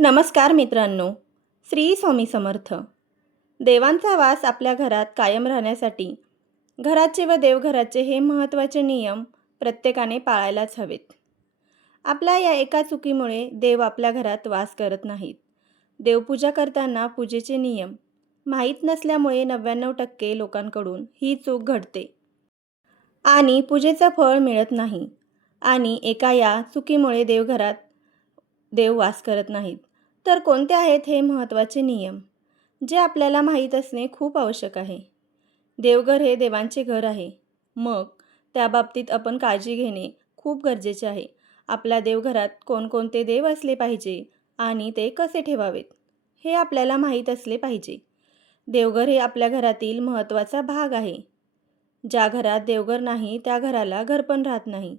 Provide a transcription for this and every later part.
नमस्कार मित्रांनो. श्री स्वामी समर्थ. देवांचा वास आपल्या घरात कायम राहण्यासाठी घराचे व देवघराचे हे महत्त्वाचे नियम प्रत्येकाने पाळायलाच हवेत. आपल्या या एका चुकीमुळे देव आपल्या घरात वास करत नाहीत. देवपूजा करताना पूजेचे नियम माहीत नसल्यामुळे 99% लोकांकडून ही चूक घडते आणि पूजेचं फळ मिळत नाही. आणि एका या चुकीमुळे देवघरात देव वास करत नाहीत. तर कोणते आहेत हे महत्त्वाचे नियम जे आपल्याला माहीत असणे खूप आवश्यक आहे. देवघर हे देवांचे घर आहे. मग त्याबाबतीत आपण काळजी घेणे खूप गरजेचे आहे. आपल्या देवघरात कोणकोणते देव असले पाहिजे आणि ते कसे ठेवावेत हे आपल्याला माहीत असले पाहिजे. देवघर हे आपल्या घरातील महत्त्वाचा भाग आहे. ज्या घरात देवघर नाही त्या घराला घरपण राहत नाही.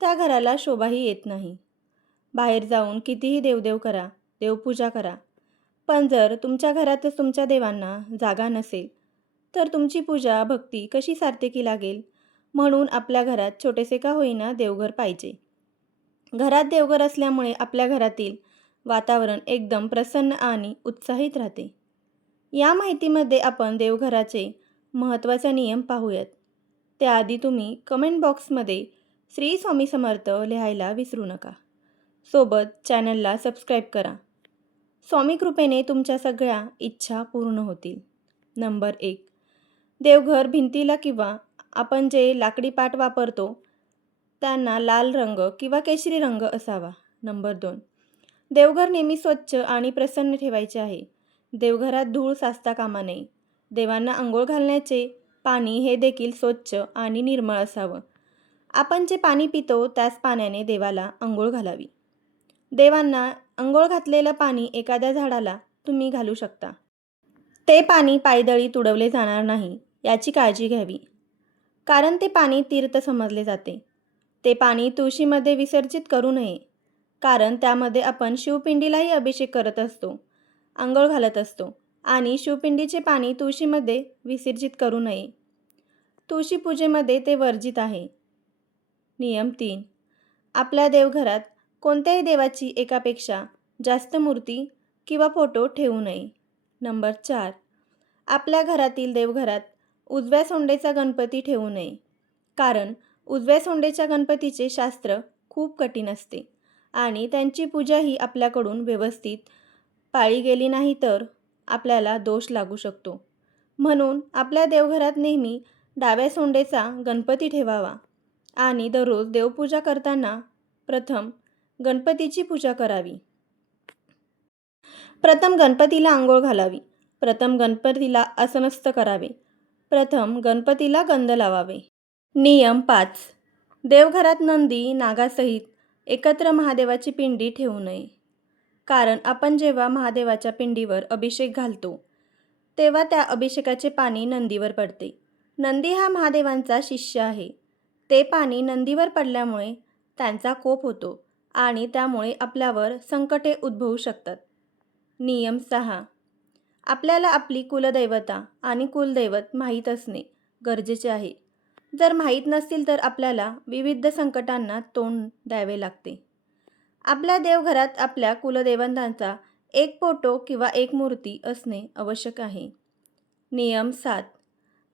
त्या घराला शोभाही येत नाही. बाहेर जाऊन कितीही देवदेव करा, देवपूजा करा, पण जर तुमच्या घरातच तुमच्या देवांना जागा नसेल तर तुमची पूजा भक्ती कशी सार्थकी लागेल. म्हणून आपल्या घरात छोटेसे का होईना देवघर पाहिजे. घरात देवघर असल्यामुळे आपल्या घरातील वातावरण एकदम प्रसन्न आणि उत्साहित राहते. या माहितीमध्ये आपण देवघराचे महत्त्वाचे नियम पाहूयात. त्याआधी तुम्ही कमेंट बॉक्समध्ये श्री स्वामी समर्थ लिहायला विसरू नका. सोबत चॅनलला सबस्क्राईब करा. स्वामी कृपेने तुमच्या सगळ्या इच्छा पूर्ण होतील. नंबर 1. देवघर भिंतीला किंवा आपण जे लाकडी पाट वापरतो त्यांना लाल रंग किंवा केशरी रंग असावा. नंबर 2. देवघर नेहमी स्वच्छ आणि प्रसन्न ठेवायचे आहे. देवघरात धूळ साचता कामा नये. देवांना अंघोळ घालण्याचे पाणी हे देखील स्वच्छ आणि निर्मळ असावं. आपण जे पाणी पितो त्याच पाण्याने देवाला अंघोळ घालावी. देवांना अंघोळ घातलेलं पाणी एखाद्या झाडाला तुम्ही घालू शकता. ते पाणी पायदळी तुडवले जाणार नाही याची काळजी घ्यावी, कारण ते पाणी तीर्थ समजले जाते. ते पाणी तुळशीमध्ये विसर्जित करू नये, कारण त्यामध्ये आपण शिवपिंडीलाही अभिषेक करत असतो, अंघोळ घालत असतो आणि शिवपिंडीचे पाणी तुळशीमध्ये विसर्जित करू नये. तुळशी पूजेमध्ये ते वर्जित आहे. नियम 3. आपल्या देवघरात कोणत्याही देवाची एकापेक्षा जास्त मूर्ती किंवा फोटो ठेवू नये. नंबर 4. आपल्या घरातील देवघरात उजव्या सोंडेचा गणपती ठेवू नये, कारण उजव्या सोंडेच्या गणपतीचे शास्त्र खूप कठीण असते आणि त्यांची पूजाही आपल्याकडून व्यवस्थित पाळली गेली नाही तर आपल्याला दोष लागू शकतो. म्हणून आपल्या देवघरात नेहमी डाव्या सोंडेचा गणपती ठेवावा आणि दररोज देवपूजा करताना प्रथम गणपतीची पूजा करावी. प्रथम गणपतीला अंघोळ घालावी. प्रथम गणपतीला आसनस्थ करावे. प्रथम गणपतीला गंध लावावे. नियम 5. देवघरात नंदी नागासहित एकत्र महादेवाची पिंडी ठेवू नये, कारण आपण जेव्हा महादेवाच्या पिंडीवर अभिषेक घालतो तेव्हा त्या अभिषेकाचे पाणी नंदीवर पडते. नंदी हा महादेवांचा शिष्य आहे. ते पाणी नंदीवर पडल्यामुळे त्यांचा कोप होतो आणि त्यामुळे आपल्यावर संकटे उद्भवू शकतात. नियम 6. आपल्याला आपली कुलदैवता आणि कुलदैवत माहीत असणे गरजेचे आहे. जर माहीत नसतील तर आपल्याला विविध संकटांना तोंड द्यावे लागते. आपल्या देवघरात आपल्या कुलदेवतांचा एक फोटो किंवा एक मूर्ती असणे आवश्यक आहे. नियम 7.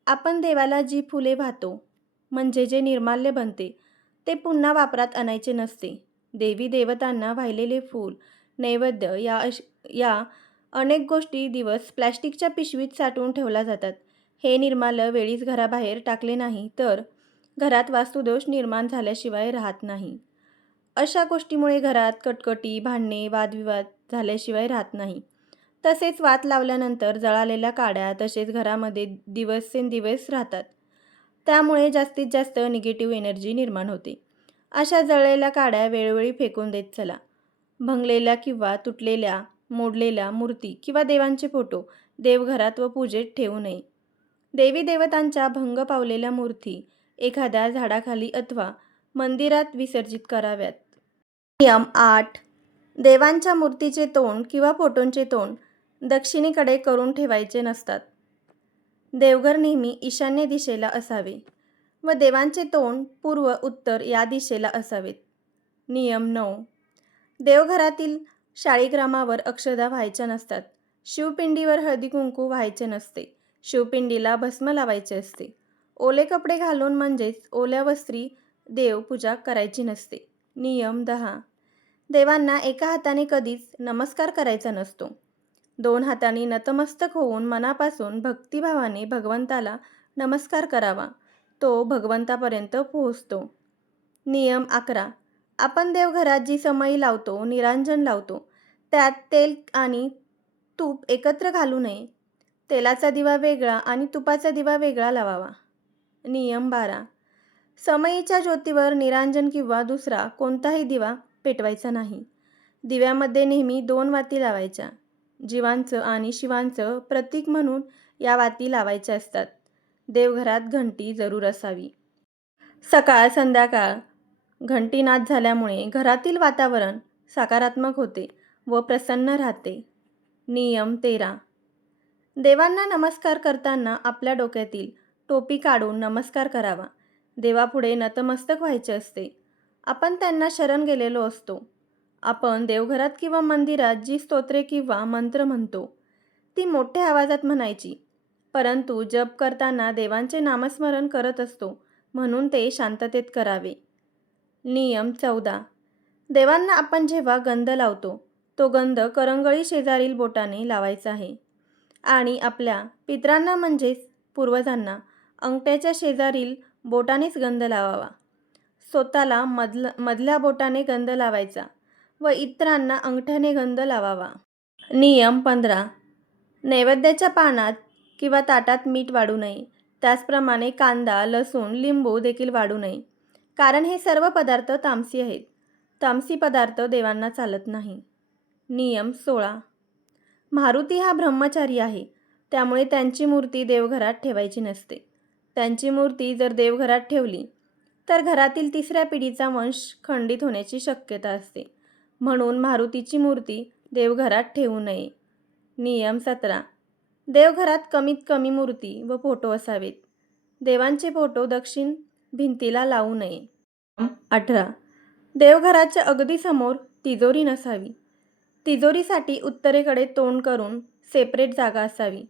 आपण देवाला जी फुले वाहतो म्हणजे जे निर्माल्य बनते ते पुन्हा वापरात आणायचे नसते. देवी देवतांना वाहिलेले फूल, नैवेद्य या अनेक गोष्टी दिवस प्लॅस्टिकच्या पिशवीत साठवून ठेवल्या जातात. हे निर्माल्य वेळीच घराबाहेर टाकले नाही तर घरात वास्तुदोष निर्माण झाल्याशिवाय राहत नाही. अशा गोष्टीमुळे घरात कटकटी, भांडणे, वादविवाद झाल्याशिवाय राहत नाही. तसेच वात लावल्यानंतर जळालेल्या काड्या तसेच घरामध्ये दिवसेंदिवस राहतात. त्यामुळे जास्तीत जास्त निगेटिव्ह एनर्जी निर्माण होते. अशा जळलेल्या काड्या वेळोवेळी फेकून देत चला. भंगलेल्या किंवा तुटलेल्या, मोडलेल्या मूर्ती किंवा देवांचे फोटो देवघरात व पूजेत ठेवू नये. देवी देवतांच्या भंग पावलेल्या मूर्ती एखाद्या झाडाखाली अथवा मंदिरात विसर्जित कराव्यात. नियम 8. देवांच्या मूर्तीचे तोंड किंवा फोटोंचे तोंड दक्षिणेकडे करून ठेवायचे नसतात. देवघर नेहमी ईशान्य दिशेला असावे व देवांचे तोंड पूर्व उत्तर या दिशेला असावेत. नियम 9. देवघरातील शाळीग्रामावर अक्षदा व्हायच्या नसतात. शिवपिंडीवर हळदी कुंकू व्हायचे नसते. शिवपिंडीला भस्म लावायचे असते. ओले कपडे घालून म्हणजेच ओल्या वस्त्री देवपूजा करायची नसते. नियम 10. देवांना एका हाताने कधीच नमस्कार करायचा नसतो. 2 हातांनी नतमस्तक होऊन मनापासून भक्तिभावाने भगवंताला नमस्कार करावा. तो भगवंतापर्यंत पोहोचतो. नियम 11. आपण देवघरात जी समई लावतो, निरांजन लावतो, त्यात तेल आणि तूप एकत्र घालू नये. तेलाचा दिवा वेगळा आणि तुपाचा दिवा वेगळा लावावा. नियम 12. समईच्या ज्योतीवर निरांजन किंवा दुसरा कोणताही दिवा पेटवायचा नाही. दिव्यामध्ये नेहमी 2 वाती लावायच्या. जीवांचं आणि शिवांचं प्रतीक म्हणून या वाती लावायच्या असतात. देवघरात घंटी जरूर असावी. सकाळ संध्याकाळ घंटीनाद झाल्यामुळे घरातील वातावरण सकारात्मक होते व प्रसन्न राहते. नियम 13. देवांना नमस्कार करताना आपल्या डोक्यातील टोपी काढून नमस्कार करावा. देवापुढे नतमस्तक व्हायचे असते. आपण त्यांना शरण गेलेलो असतो. आपण देवघरात किंवा मंदिरात जी स्तोत्रे किंवा मंत्र म्हणतो ती मोठ्या आवाजात म्हणायची, परंतु जप करताना देवांचे नामस्मरण करत असतो म्हणून ते शांततेत करावे. नियम 14. देवांना आपण जेव्हा गंध लावतो तो गंध करंगळी शेजारील बोटाने लावायचा आहे आणि आपल्या पितरांना म्हणजेच पूर्वजांना अंगठ्याच्या शेजारील बोटानेच गंध लावावा. स्वतःला मधल्या बोटाने गंध लावायचा व इतरांना अंगठ्याने गंध लावावा. नियम 15. नैवेद्याच्या पानात किंवा ताटात मीठ वाढू नये. त्याचप्रमाणे कांदा, लसूण, लिंबू देखील वाढू नये, कारण हे सर्व पदार्थ तामसी आहेत. तामसी पदार्थ देवांना चालत नाही. नियम 16. मारुती हा ब्रह्मचारी आहे, त्यामुळे त्यांची मूर्ती देवघरात ठेवायची नसते. त्यांची मूर्ती जर देवघरात ठेवली तर घरातील 3ऱ्या पिढीचा वंश खंडित होण्याची शक्यता असते. म्हणून मारुतीची मूर्ती देवघरात ठेवू नये. नियम 17. देवघरात कमीत कमी मूर्ती व फोटो असावेत. देवांचे फोटो दक्षिण भिंतीला लावू नये. 18. देवघराच्या अगदी समोर तिजोरी नसावी. तिजोरीसाठी उत्तरेकडे तोंड करून सेपरेट जागा असावी,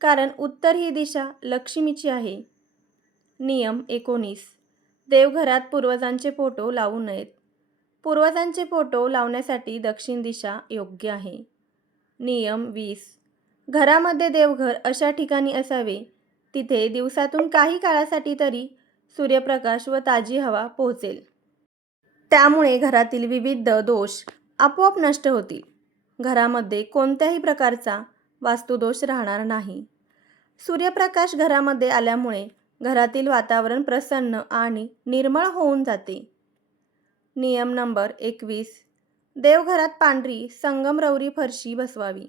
कारण उत्तर ही दिशा लक्ष्मीची आहे. नियम 19. देवघरात पूर्वजांचे फोटो लावू नयेत. पूर्वजांचे फोटो लावण्यासाठी दक्षिण दिशा योग्य आहे. नियम 20. घरामध्ये देवघर अशा ठिकाणी असावे तिथे दिवसातून काही काळासाठी तरी सूर्यप्रकाश व ताजी हवा पोहोचेल. त्यामुळे घरातील विविध दोष आपोआप नष्ट होतील. घरामध्ये कोणत्याही प्रकारचा वास्तुदोष राहणार नाही. सूर्यप्रकाश घरामध्ये आल्यामुळे घरातील वातावरण प्रसन्न आणि निर्मळ होऊन जाते. नियम नंबर 21. देवघरात पांढरी संगमरवरी फरशी बसवावी.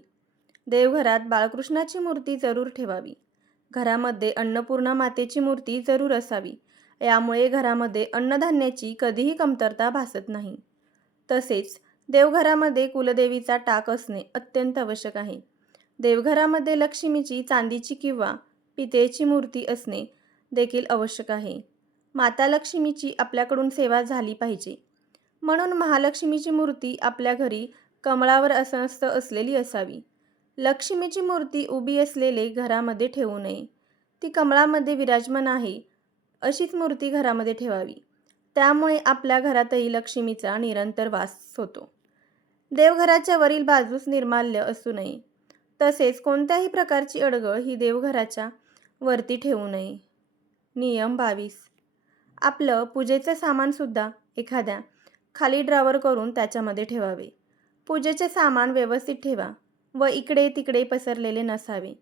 देवघरात बाळकृष्णाची मूर्ती जरूर ठेवावी. घरामध्ये अन्नपूर्णा मातेची मूर्ती जरूर असावी. यामुळे घरामध्ये अन्नधान्याची कधीही कमतरता भासत नाही. तसेच देवघरामध्ये कुलदेवीचा टाक असणे अत्यंत आवश्यक आहे. देवघरामध्ये लक्ष्मीची चांदीची किंवा पितळेची मूर्ती असणे देखील आवश्यक आहे. माता लक्ष्मीची आपल्याकडून सेवा झाली पाहिजे, म्हणून महालक्ष्मीची मूर्ती आपल्या घरी कमळावर आसनस्थ असलेली असावी. लक्ष्मीची मूर्ती उभी असलेले घरामध्ये ठेवू नये. ती कमळामध्ये विराजमान आहे अशीच मूर्ती घरामध्ये ठेवावी. त्यामुळे आपल्या घरातही लक्ष्मीचा निरंतर वास होतो. देवघराच्या वरील बाजूस निर्माल्य असू नये. तसेच कोणत्याही प्रकारची अडगळ ही देवघराच्या वरती ठेवू नये. नियम 22. आपलं पूजेचं सामानसुद्धा एखाद्या खाली ड्रॉवर करून त्याच्यामध्ये ठेवावे. पूजेचे सामान व्यवस्थित ठेवा व इकडे तिकडे पसरलेले नसावे.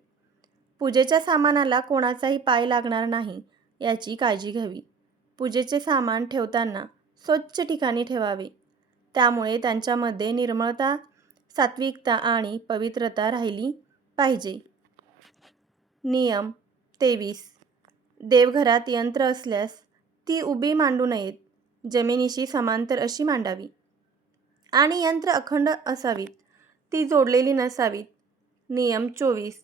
पूजेच्या सामानाला कोणाचाही पाय लागणार नाही याची काळजी घ्यावी. पूजेचे सामान ठेवताना स्वच्छ ठिकाणी ठेवावे. त्यामुळे त्यांच्यामध्ये निर्मळता, सात्विकता आणि पवित्रता राहिली पाहिजे. नियम 23. देवघरात यंत्र असल्यास ती उभी मांडू नयेत. जमिनीशी समांतर अशी मांडावी आणि यंत्र अखंड असावीत. ती जोडलेली नसावीत. नियम 24.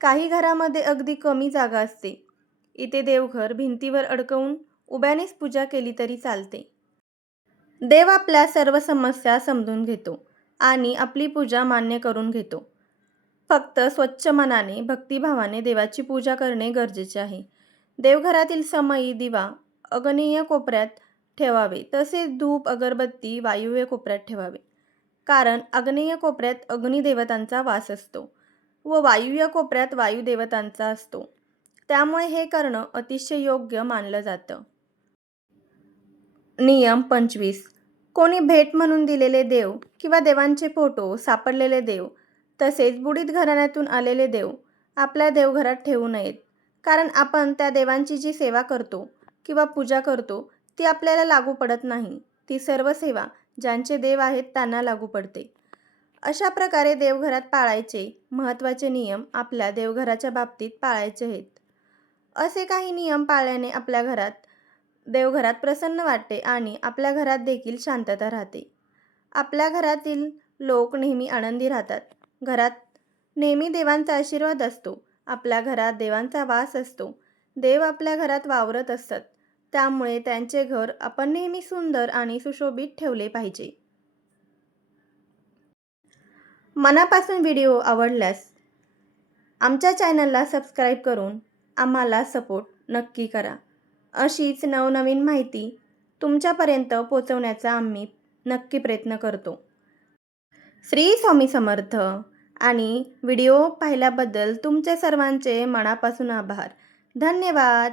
काही घरामध्ये अगदी कमी जागा असते. इथे देवघर भिंतीवर अडकवून उभ्यानेच पूजा केली तरी चालते. देव आपल्या सर्व समस्या समजून घेतो आणि आपली पूजा मान्य करून घेतो. फक्त स्वच्छ मनाने, भक्तिभावाने देवाची पूजा करणे गरजेचे आहे. देवघरातील समई दिवा अग्नेय कोपऱ्यात ठेवावे, तसेच धूप, अगरबत्ती वायुव्य कोपऱ्यात ठेवावे. कारण आग्नेय कोपऱ्यात अग्निदेवतांचा वास असतो व वायुव्य कोपऱ्यात वायुदेवतांचा असतो. त्यामुळे हे करणं अतिशय योग्य मानलं जातं. नियम 25. कोणी भेट म्हणून दिलेले देव किंवा देवांचे फोटो, सापडलेले देव तसेच बुडीत घराण्यातून आलेले देव आपल्या देवघरात ठेवू नयेत. कारण आपण त्या देवांची जी सेवा करतो किंवा पूजा करतो ती आपल्याला लागू पडत नाही. ती सर्व सेवा ज्यांचे देव आहेत त्यांना लागू पडते. अशा प्रकारे देवघरात पाळायचे महत्त्वाचे नियम आपल्या देवघराच्या बाबतीत पाळायचे आहेत. असे काही नियम पाळल्याने आपल्या देवघरात प्रसन्न वाटते आणि आपल्या घरात देखील शांतता राहते. आपल्या घरातील लोक नेहमी आनंदी राहतात. घरात नेहमी देवांचा आशीर्वाद असतो. आपल्या घरात देवांचा वास असतो. देव आपल्या घरात वावरत असतात. त्यामुळे त्यांचे घर आपण नेहमी सुंदर आणि सुशोभित ठेवले पाहिजे. मनापासून व्हिडिओ आवडल्यास आमच्या चॅनलला सबस्क्राईब करून आम्हाला सपोर्ट नक्की करा. अशीच नवनवीन माहिती तुमच्यापर्यंत पोहोचवण्याचा आम्ही नक्की प्रयत्न करतो. श्री स्वामी समर्थ. आणि व्हिडिओ पाहिल्याबद्दल तुमचे सर्वांचे मनापासून आभार. धन्यवाद.